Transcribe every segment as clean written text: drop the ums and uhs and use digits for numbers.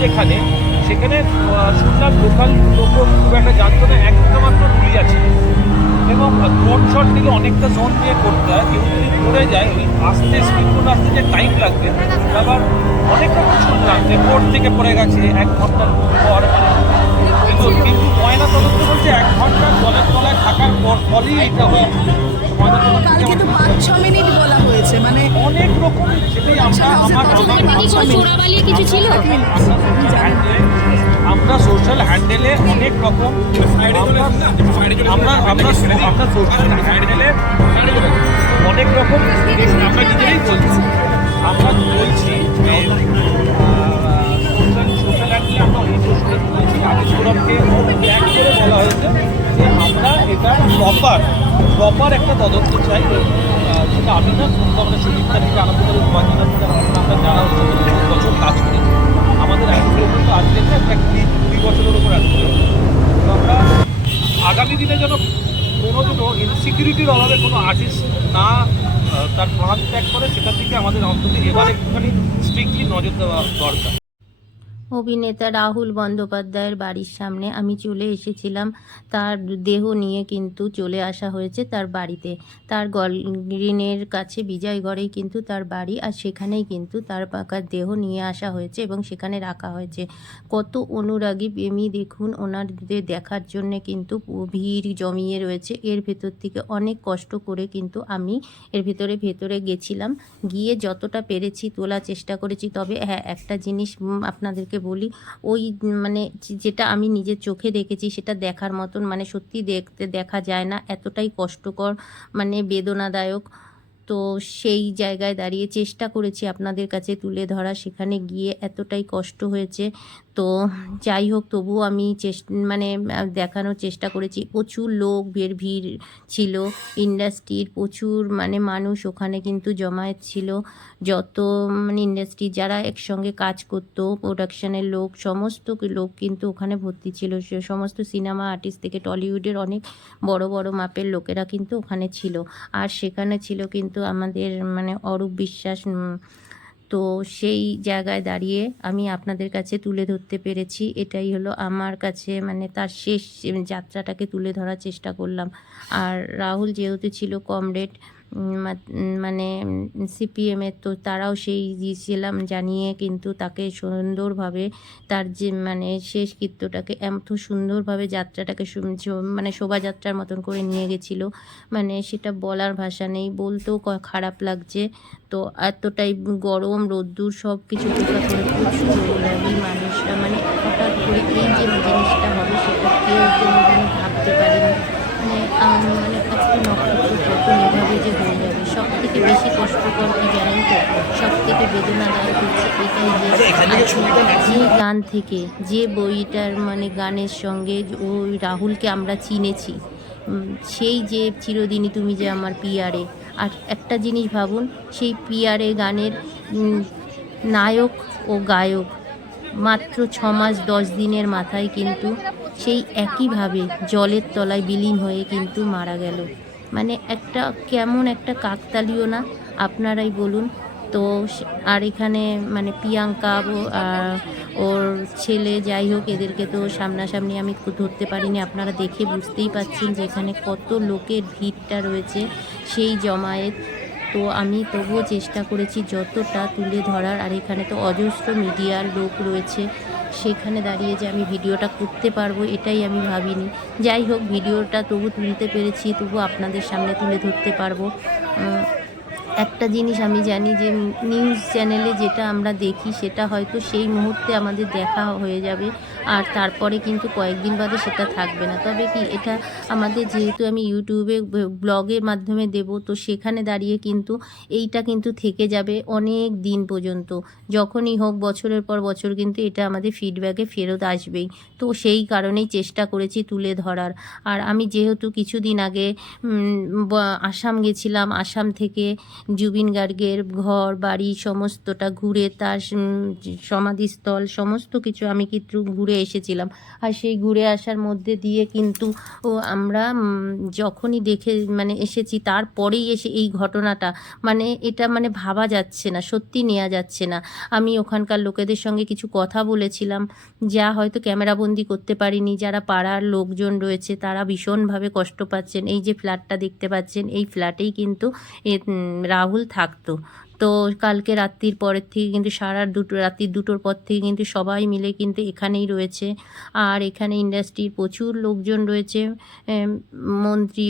যেখানে সেখানে শুনলাম লোকাল লোক খুব একটা জানতো না, একটা মাত্র রুলি আছে এবং ড্রোন শট দিলে অনেকটা জোন দিয়ে করতে হয়। কেউ যদি পড়ে যায় ওই আসতে স্পিড করে আসতে যে টাইম লাগবে, আবার অনেক রকম শুনলাম যে বোর্ড থেকে পড়ে গেছে 1 ঘন্টার পর, কিন্তু ময়না তদন্ত বলছে 1 ঘন্টা জলের তলায় থাকার ফলেই এটা হয়েছে। ময়না তদন্ত কালকে তো 5-6 মিনিট বলা হয়েছে, মানে অনেক রকম, সেটাই কিছু ছিল। আমরা সোশ্যাল হ্যান্ডেলে অনেক রকম আমরা সোশ্যাল হ্যান্ডেলে অনেক রকম আমরা নিজেরাই বলছি, আমরা বলছি যে সোশ্যাল হ্যান্ডেলে আমরা অনেক বলছি আদেশ ফোরামকে ব্যাক করে বলা হয়েছে যে আমরা এটা প্রপার একটা তদন্ত চাই। সেটা আমি না শুনতে, আমরা সুদীপ্তা থেকে আরম্ভ করে উপাধিনা থেকে আরম্ভ করে আমরা যারা হচ্ছে ২০ বছর কাজ করি, আমাদের এখন পর্যন্ত আজ থেকে একটা ২০ বছরের উপর আসছে। তো আমরা আগামী দিনে যেন কোনোদিনও ইনসিকিউরিটির অভাবে কোনো আর্টিস্ট না তার প্রাণ ত্যাগ করে, সেটার দিকে আমাদের অন্তত এবার একটুখানি স্ট্রিক্টলি নজর দেওয়া দরকার। অভিনেতা রাহুল বন্দ্যোপাধ্যায়ের বাড়ির সামনে আমি চলে এসেছিলাম। তার দেহ নিয়ে কিন্তু চলে আসা হয়েছে তার বাড়িতে। তার গ্রিনের কাছে বিজয়গড়েই কিন্তু তার বাড়ি, আর সেখানেই কিন্তু তার পাকার দেহ নিয়ে আসা হয়েছে এবং সেখানে রাখা হয়েছে। কত অনুরাগী প্রেমী দেখুন, ওনাদের দেখার জন্যে কিন্তু ভিড় জমিয়ে রয়েছে। এর ভেতর থেকে অনেক কষ্ট করে কিন্তু আমি এর ভেতরে গেছিলাম, গিয়ে যতটা পেরেছি তোলার চেষ্টা করেছি। তবে হ্যাঁ, একটা জিনিস আপনাদেরকে বলি, ওই মানে যেটা আমি নিজের চোখে দেখেছি সেটা দেখার মতন, মানে সত্যি দেখা যায় না, এতটাই কষ্টকর, মানে বেদনাদায়ক। তো সেই জায়গায় দাঁড়িয়ে চেষ্টা করেছি আপনাদের কাছে তুলে ধরা, সেখানে গিয়ে এতটাই কষ্ট হয়েছে। তো যাই হোক, তবুও আমি মানে দেখানোর চেষ্টা করেছি। প্রচুর লোক ভিড় ছিল, ইন্ডাস্ট্রির প্রচুর মানে মানুষ ওখানে কিন্তু জমায়েত ছিল। যত মানে ইন্ডাস্ট্রির যারা একসঙ্গে কাজ করতো, প্রোডাকশনের লোক, সমস্ত লোক কিন্তু ওখানে ভর্তি ছিল। সে সমস্ত সিনেমা আর্টিস্ট থেকে টলিউডের অনেক বড় বড় মাপের লোকেরা কিন্তু ওখানে ছিল। আর সেখানে ছিল কিন্তু আমাদের মানে অরূপ বিশ্বাস। তো সেই জায়গায় দাঁড়িয়ে আমি আপনাদের কাছে তুলে ধরতে পেরেছি। এটাই হলো আমার কাছে মানে তার শেষ যাত্রাটাকে তুলে ধরার চেষ্টা করলাম। আর রাহুল যেহেতু ছিল কমরেড, মানে সিপিএমের, তো তারাও সেই দিয়েছিলাম জানিয়ে কিন্তু তাকে সুন্দরভাবে তার যে মানে শেষকৃত্যটাকে এত সুন্দরভাবে যাত্রাটাকে মানে শোভাযাত্রার মতন করে নিয়ে গেছিলো, মানে সেটা বলার ভাষা নেই, বলতেও খারাপ লাগছে। তো এতটাই গরম রোদ্দুর সব কিছু উপেক্ষা করে প্রচুর অনুরাগী মানুষরা, মানে হঠাৎ করে এই যে জিনিসটা হবে সেটা কেউ কোনোদিনও ভাবতে পারেনি। মানে একটা নক্ষত্র কত এভাবে যে হয়ে যাবে। সব থেকে বেশি কষ্টকর কি জানেন তো, সব থেকে বেদনাদায়ক হচ্ছে এটাই যে গান থেকে যে বইটার মানে গানের সঙ্গে ওই রাহুলকে আমরা চিনেছি, সেই যে চিরদিনই তুমি যে আমার পিয়ারে। আর একটা জিনিস ভাবুন, সেই পিয়ারে গানের নায়ক ও গায়ক মাত্র 6 মাস 10 দিনের মাথায় কিন্তু সেই একইভাবে জলের তলায় বিলীন হয়ে কিন্তু মারা গেল। মানে একটা কেমন একটা কাকতালীয় না, আপনারাই বলুন। তো আর এখানে মানে প্রিয়াঙ্কা ওর ছেলে, যাই হোক, এদেরকে তো সামনাসামনি আমি ধরতে পারিনি। আপনারা দেখে বুঝতেই পাচ্ছেন যে এখানে কত লোকের ভিড়টা রয়েছে, সেই জমায়েত। তো আমি তবুও চেষ্টা করেছি যতটা তুলে ধরার। আর এখানে তো অজস্র মিডিয়ার লোক রয়েছে, সেখানে দাঁড়িয়ে যে আমি ভিডিওটা করতে পারবো এটাই আমি ভাবিনি। যাই হোক, ভিডিওটা তবু তুলতে পেরেছি, তবু আপনাদের সামনে তুলে ধরতে পারবো। একটা জিনিস আমি জানি যে নিউজ চ্যানেলে যেটা আমরা দেখি সেটা হয়তো সেই মুহূর্তে আমাদের দেখা হয়ে যাবে, আর তারপরে কিন্তু কয়েকদিন বাদে সেটা থাকবে না। তবে কি, এটা আমাদের যেহেতু আমি ইউটিউবে ব্লগের মাধ্যমে দেব, তো সেখানে দাঁড়িয়ে কিন্তু এইটা কিন্তু থেকে যাবে অনেক দিন পর্যন্ত। যখনই হোক, বছরের পর বছর কিন্তু এটা আমাদের ফিডব্যাকে ফেরত আসবেই। তো সেই কারণেই চেষ্টা করেছি তুলে ধরার। আর আমি যেহেতু কিছুদিন আগে আসাম গেছিলাম, আসাম থেকে জুবিন গার্গের ঘর বাড়ি সমস্তটা ঘুরে তার সমাধিস্থল সমস্ত কিছু আমি কিন্তু ঘুরে এসেছিলাম। আর সেই ঘুরে আসার মধ্যে দিয়ে কিন্তু আমরা যখনই দেখে মানে এসেছি তারপরেই এসে এই ঘটনাটা মানে এটা মানে ভাবা যাচ্ছে না, সত্যি নেওয়া যাচ্ছে না। আমি ওখানকার লোকেদের সঙ্গে কিছু কথা বলেছিলাম, যা হয়তো ক্যামেরাবন্দি করতে পারিনি। যারা পাড়ার লোকজন রয়েছে তারা ভীষণভাবে কষ্ট পাচ্ছেন। এই যে ফ্ল্যাটটা দেখতে পাচ্ছেন, এই ফ্ল্যাটেই কিন্তু রাহুল থাকতো। তো কালকে রাত্রির পরের থেকে কিন্তু রাত্রির 2টোর পর থেকে কিন্তু সবাই মিলে কিন্তু এখানেই রয়েছে। আর এখানে ইন্ডাস্ট্রির প্রচুর লোকজন রয়েছে, মন্ত্রী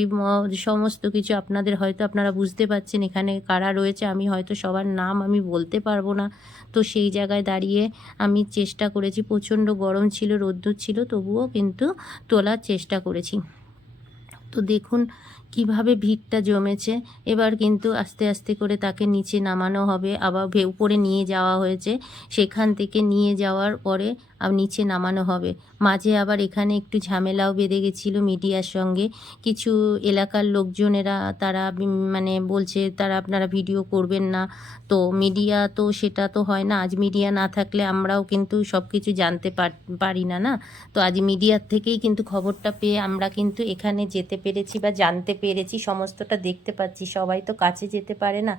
সমস্ত কিছু আপনাদের হয়তো আপনারা বুঝতে পারছেন এখানে কারা রয়েছে। আমি হয়তো সবার নাম আমি বলতে পারবো না। তো সেই জায়গায় দাঁড়িয়ে আমি চেষ্টা করেছি, প্রচণ্ড গরম ছিল, রোদ্দুর ছিল, তবুও কিন্তু তোলার চেষ্টা করেছি। তো দেখুন কিভাবে ভিড়টা জমেছে। এবার কিন্তু আস্তে আস্তে করে তাকে নিচে নামানো হবে, আবার উপরে নিয়ে যাওয়া হয়েছে, সেখান থেকে নিয়ে যাওয়ার পরে নিচে নামানো হবে। মাঝে আবার এখানে একটু ঝামেলাও বেঁধে গেছিলো মিডিয়ার সঙ্গে। কিছু এলাকার লোকজনেরা তারা মানে বলছে তারা আপনারা ভিডিও করবেন না। তো মিডিয়া তো সেটা তো হয় না, আজ মিডিয়া না থাকলে আমরাও কিন্তু সব কিছু জানতে পারি না না। তো আজ মিডিয়ার থেকেই কিন্তু খবরটা পেয়ে আমরা কিন্তু এখানে যেতে পেরেছি বা জানতে পেরেছি, সমস্তটা দেখতে পাচ্ছি। সবাই তো কাছে যেতে পারে না,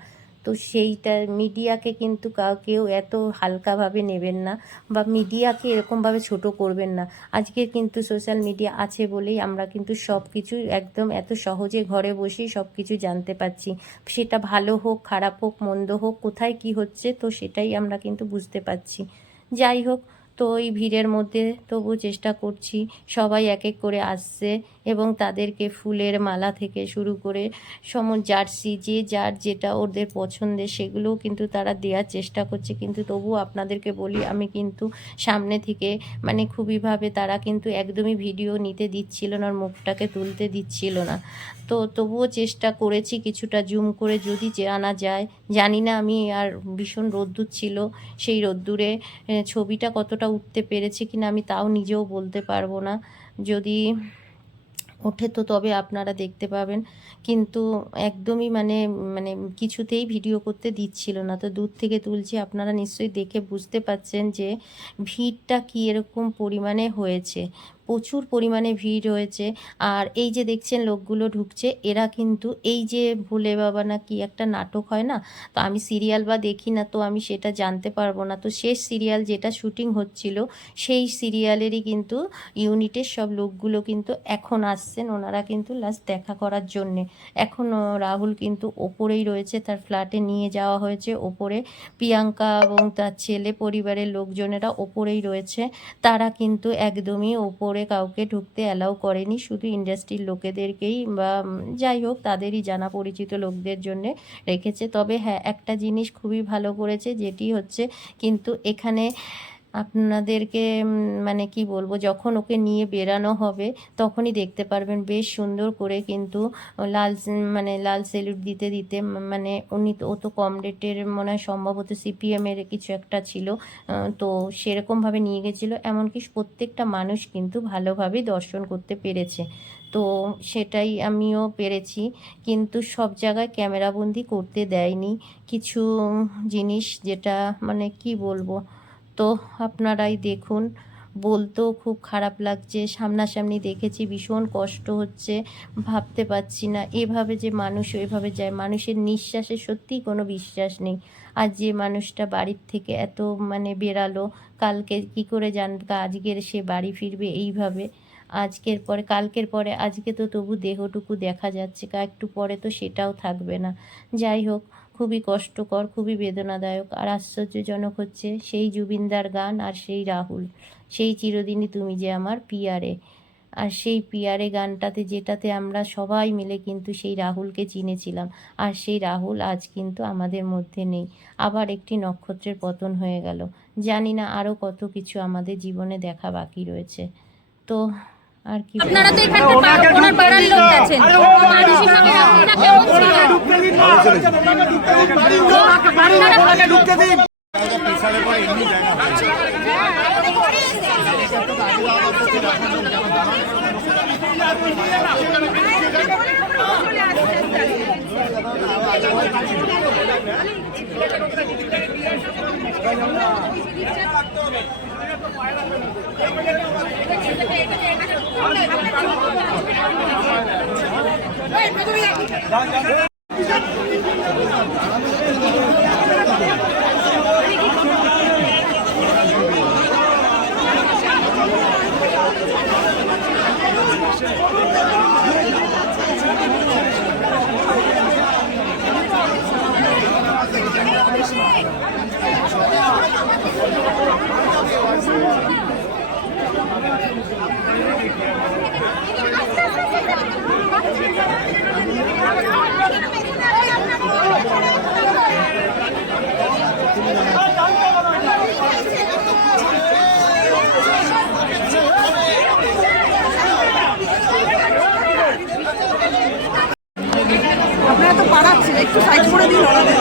তো সেইটা মিডিয়াকে কিন্তু কেউ এত হালকাভাবে নেবেন না বা মিডিয়াকে এরকমভাবে ছোট করবেন না। আজকে কিন্তু সোশ্যাল মিডিয়া আছে বলেই আমরা কিন্তু সব কিছু একদম এত সহজে ঘরে বসেই সব কিছু জানতে পাচ্ছি। সেটা ভালো হোক খারাপ হোক মন্দ হোক কোথায় কি হচ্ছে, তো সেটাই আমরা কিন্তু বুঝতে পারছি। যাই হোক, তো এই ভিড়ের মধ্যে তবু চেষ্টা করছি, সবাই এক এক করে আসছে এবং তাদেরকে ফুলের মালা থেকে শুরু করে জার্সি যে যার যেটা ওদের পছন্দের সেগুলোও কিন্তু তারা দেওয়ার চেষ্টা করছে। কিন্তু তবুও আপনাদেরকে বলি, আমি কিন্তু সামনে থেকে মানে খুবইভাবে তারা কিন্তু একদমই ভিডিও নিতে দিচ্ছিল না, মুখটাকে তুলতে দিচ্ছিল না। তো তবুও চেষ্টা করেছি কিছুটা জুম করে যদি আনা যায়। জানি না আমি আর ভীষণ রোদ্দুর ছিল, সেই রোদ্দুরে ছবিটা কতটা উঠতে পেরেছে কিনা আমি তাও নিজেও বলতে পারবো না। যদি ওঠে তো তবে আপনারা দেখতে পাবেন, কিন্তু একদমই মানে মানে কিছুতেই ভিডিও করতে দিচ্ছিল না। তো দূর থেকে তুলছি, আপনারা নিশ্চয়ই দেখে বুঝতে পাচ্ছেন যে ভিড়টা কী এরকম পরিমাণে হয়েছে, প্রচুর পরিমাণে ভিড় হয়েছে। আর এই যে দেখছেন লোকগুলো ঢুকছে, এরা কিন্তু এই যে ভোলে বাবা না কি একটা নাটক হয় না, তো আমি সিরিয়াল বা দেখি না, তো আমি সেটা জানতে পারবো না। তো শেষ সিরিয়াল যেটা শুটিং হচ্ছিল সেই সিরিয়ালেরই কিন্তু ইউনিটের সব লোকগুলো কিন্তু এখন আসছেন, ওনারা কিন্তু লাস্ট দেখা করার জন্যে। এখন রাহুল কিন্তু ওপরেই রয়েছে, তার ফ্ল্যাটে নিয়ে যাওয়া হয়েছে ওপরে। প্রিয়াঙ্কা এবং তার ছেলে পরিবারের লোকজনেরা ওপরেই রয়েছে, তারা কিন্তু একদমই ওপরে কাউকে ঢুকতে অ্যালাউ করেনি, শুধু ইন্ডাস্ট্রির লোকেদেরকেই বা যাই হোক তাদেরই জানা পরিচিত লোকদের জন্যে রেখেছে। তবে হ্যাঁ, একটা জিনিস খুবই ভালো করেছে, যেটি হচ্ছে কিন্তু এখানে আপনাদেরকে মানে কি বলবো, যখন ওকে নিয়ে বেরানো হবে তখনই দেখতে পারবেন বেশ সুন্দর করে কিন্তু লাল স্যালুট দিতে দিতে, মানে উনি তো ও তো কম রেটের মনে হয় সম্ভবত সিপিএমের কিছু একটা ছিল, তো সেরকমভাবে নিয়ে গেছিলো। এমনকি প্রত্যেকটা মানুষ কিন্তু ভালোভাবেই দর্শন করতে পেরেছে। তো সেটাই আমিও পেরেছি, কিন্তু সব জায়গায় ক্যামেরাবন্দি করতে দেয়নি কিছু জিনিস, যেটা মানে কি বলবো। তো আপনারাই দেখুন, বলতেও খুব খারাপ লাগছে, সামনাসামনি দেখেছি ভীষণ কষ্ট হচ্ছে, ভাবতে পারছি না এভাবে যে মানুষ ওইভাবে যায়, মানুষের নিঃশ্বাসে সত্যিই কোনো বিশ্বাস নেই। আর যে মানুষটা বাড়ির থেকে এত মানে বেরালো, কালকে কি করে জানবে আজকের সে বাড়ি ফিরবে এইভাবে। কালকের পরে আজকে তো তবু দেহটুকু দেখা যাচ্ছে, একটু পরে তো সেটাও থাকবে না। যাই হোক, খুবই কষ্টকর, খুবই বেদনাদায়ক। আর আশ্চর্যজনক হচ্ছে সেই জুবিনদার গান আর সেই রাহুল, সেই চিরদিনই তুমি যে আমার পিয়ারে। আর সেই পিয়ারে গানটাতে যেটাতে আমরা সবাই মিলে কিন্তু সেই রাহুলকে চিনেছিলাম, আর সেই রাহুল আজ কিন্তু আমাদের মধ্যে নেই। আবার একটি নক্ষত্রের পতন হয়ে গেল। জানি না আরও কত কিছু আমাদের জীবনে দেখা বাকি রয়েছে। তো আর কি আপনারা তো এখানকার ওনার পাড়ার লোক আছেন, মানুষ হিসাবে আপনারা কেমন ছিলেন? আপনারা তো পারাচ্ছেন, একটু সাইড করে দিন ওনাদের।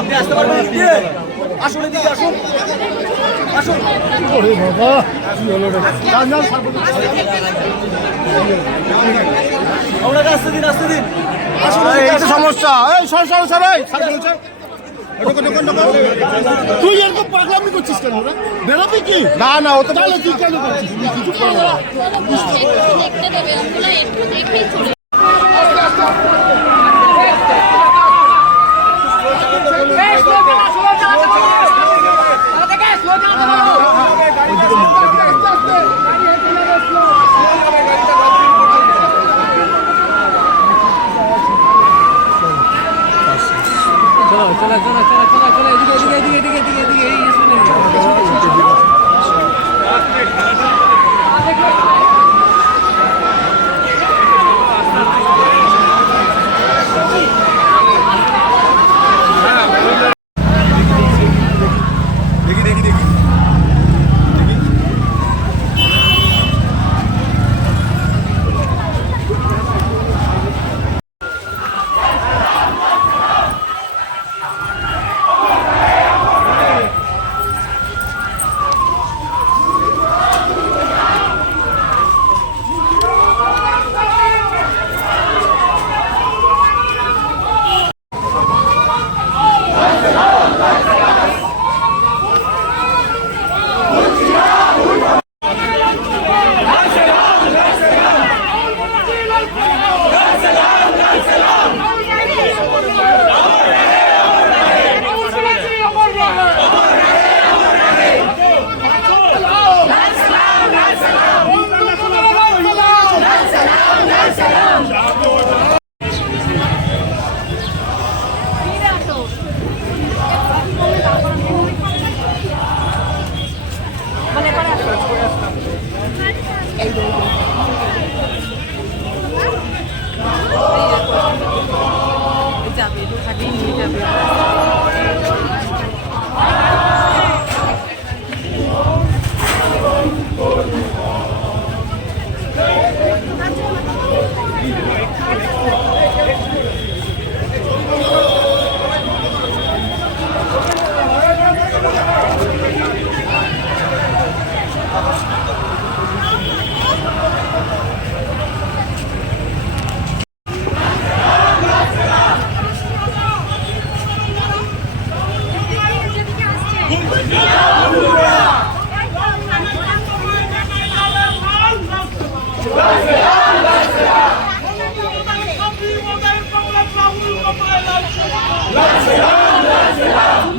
আপনি আসতে পারবেন এদিকে? আসুন এদিকে, আসুন আসুন। আপনাকে আসতে দিন, আসতে দিন। আসুন, এই তো সমস্যা। এই সর সর সর, এই সর সর সর। তুই এরকম পাগলামি করছিস কেন? বেরোবি কি? না না, ও তো তাহলে তুই কেন করছিস? চুপ করে দাঁড়া। দেখতে দেবে ওগুলো একটু দেখেই চলে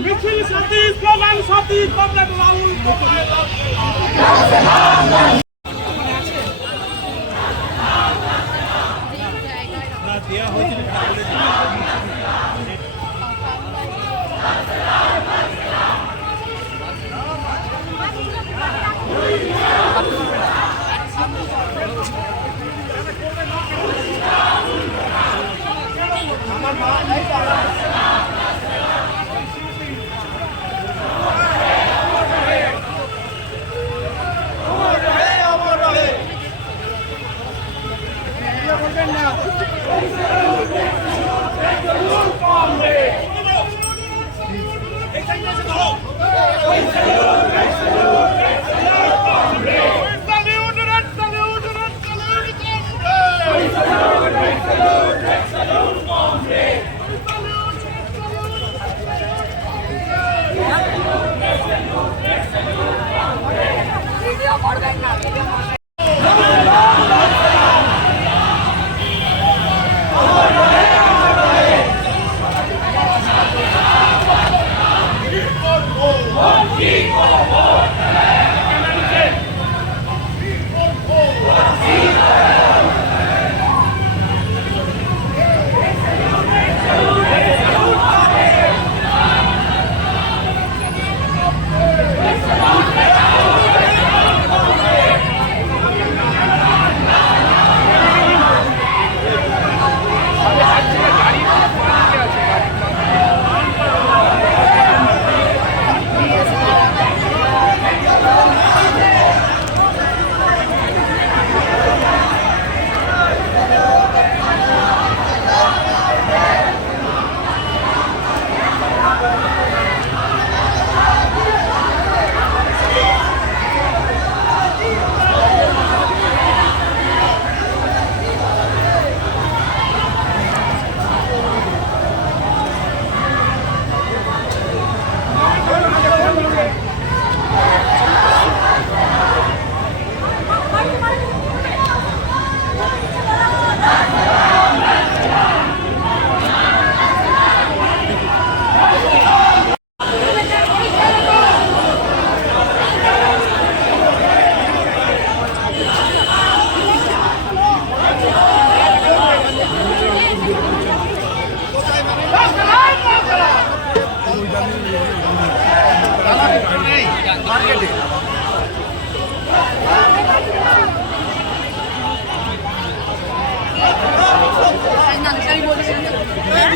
মিছিল সাথী স্লোগান সাথী কমরেড রাহুল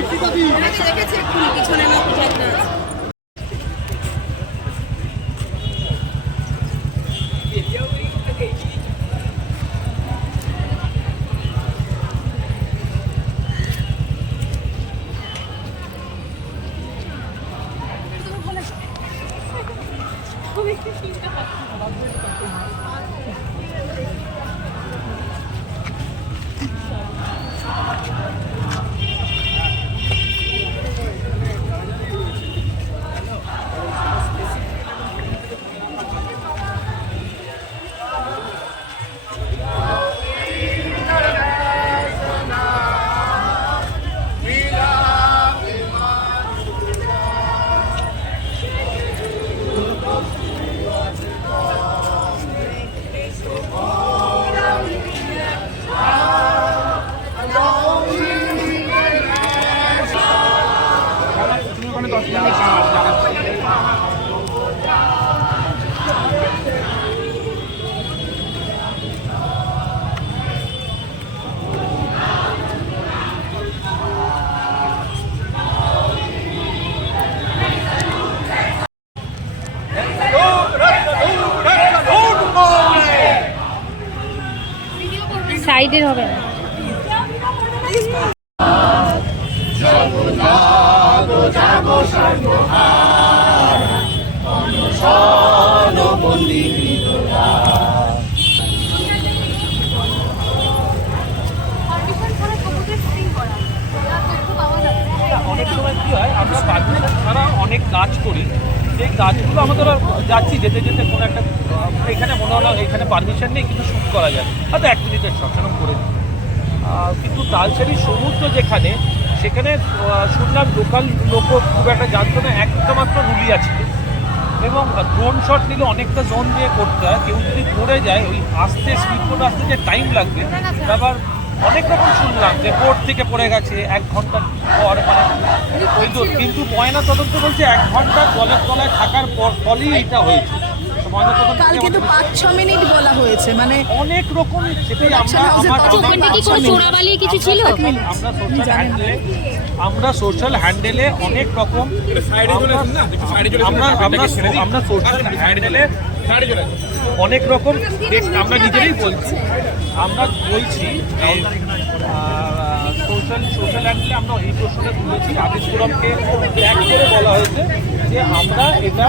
দেখেছি এক্ষুনি পিছনে লোক একটা সাইডের হবে না। অনেক সময় কি হয়, আমরা পারমিশন ছাড়া অনেক কাজ করি, সেই কাজগুলো আমাদের আর যাচ্ছি যেতে যেতে কোনো একটা এখানে মনে হলো এখানে পারমিশন নেই কিন্তু শ্যুট করা যায়, হয়তো 1 মিনিটের শট সেরকম করে দিই। কিন্তু তালসারি সমুদ্র যেখানে, সেখানে শুনলাম লোকাল লোক খুব একটা জানতো না, একটা মাত্র রুলিয়া ছিল এবং ড্রোন শট নিলে অনেকটা জোন দিয়ে করতে হয়। কেউ যদি পড়ে যায় ওই আসতে স্পিড করে আসতে যে টাইম লাগবে, আবার অনেক রকম শুনলাম যে বোট থেকে পড়ে গেছে 1 ঘন্টা পর, মানে ওই তো। কিন্তু ময়না তদন্ত বলছে 1 ঘন্টা জলের তলায় থাকার ফলেই এটা হয়েছে। কালকে তো 5-6 মিনিট বলা হয়েছে, মানে অনেক রকম, সেটাই ওখানে কি কোনো চোরাবালি কিছু ছিল? আমরা সোশ্যাল হ্যান্ডেলে অনেক রকম, আমরা সোশ্যাল হ্যান্ডেলে অনেক রকম আমরা নিজেরাই বলছি, আমরা বলছি সোশ্যাল হ্যান্ডেলে আমরা এই প্রশ্নটা তুলেছি। আদিস ফোরামকে ট্যাগ করে বলা হয়েছে যে আমরা এটা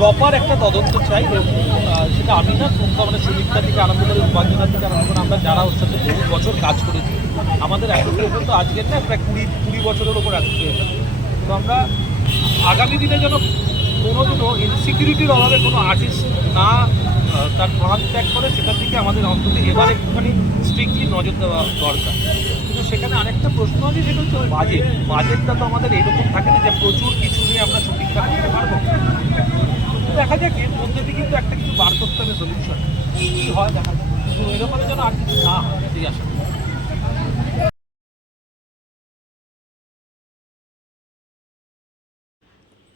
প্রপার একটা তদন্ত চাই, এবং সেটা আমি না মানে সুমিত্রা থেকে আরম্ভ করে উপাঞ্জনা থেকে আরম্ভ করে আমরা যারা ওর সাথে বহু বছর কাজ করেছি, আমাদের অ্যাসোসিয়েশন তো আজকের না প্রায় 20 বছরের ওপর অ্যাসোসিয়েশন। তো আমরা আগামী দিনে যেন কোনোদিনও ইনসিকিউরিটির অভাবে কোনো আর্টিস্ট না তার প্রাণ ত্যাগ করে, সেটার দিকে আমাদের অন্তত এবার একটুখানি স্ট্রিক্টলি নজর দেওয়া দরকার। কিন্তু সেখানে আরেকটা প্রশ্ন আছে, সেটা হচ্ছে বাজেটটা তো আমাদের এরকম থাকে না যে প্রচুর কিছু নিয়ে আমরা শুটিংটা করতে পারবো। দেখা যাক এর মধ্যে দিয়ে কিন্তু একটা কিছু বার করতে হবে সলিউশন, কী হয় দেখা যাক, কিন্তু এরকম যেন আর কিছু না হয় সেই আশা।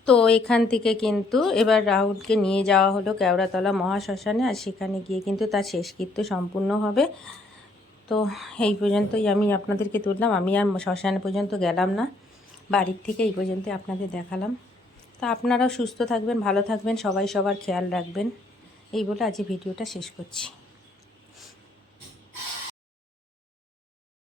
তো এখান থেকে কিন্তু এবার রাহুলকে নিয়ে যাওয়া হলো কেওড়াতলা মহাশ্মশানে, আর সেখানে গিয়ে কিন্তু তার শেষকৃত্য সম্পূর্ণ হবে। তো এই পর্যন্তই আমি আপনাদেরকে তুললাম, আমি আর শ্মশান পর্যন্ত গেলাম না, বাড়ির থেকে এই পর্যন্ত আপনাদের দেখালাম। তো আপনারাও সুস্থ থাকবেন, ভালো থাকবেন, সবাই সবার খেয়াল রাখবেন, এই বলে আজ ভিডিওটা শেষ করছি।